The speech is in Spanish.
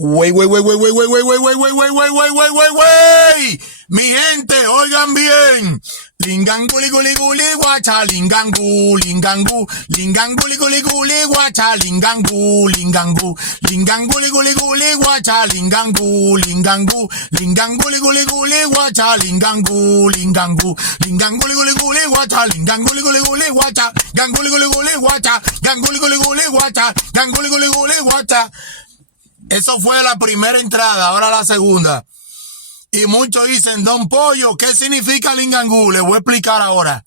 Wey, wey, wey, wey, wey, wey, wey, wey, wey, wey, wey, wey, wey, wey, wey, wey. Mi gente, oigan bien. Lingangu, liguli, guli, guacha, lingangu, lingangu, lingangu, liguli, guli, guacha, lingangu, lingangu, lingangu, liguli, guli, guacha, lingangu, lingangu, lingangu, liguli, guli, guacha, lingangu, lingangu, lingangu, liguli, guli, guacha, lingangu, liguli, guli, guacha, gangu, liguli, guli, guacha, gangu, liguli, guli, guacha, gangu, liguli, guli, guacha. Eso fue la primera entrada, ahora la segunda. Y muchos dicen, Don Pollo, ¿qué significa Lingangú? Les voy a explicar ahora.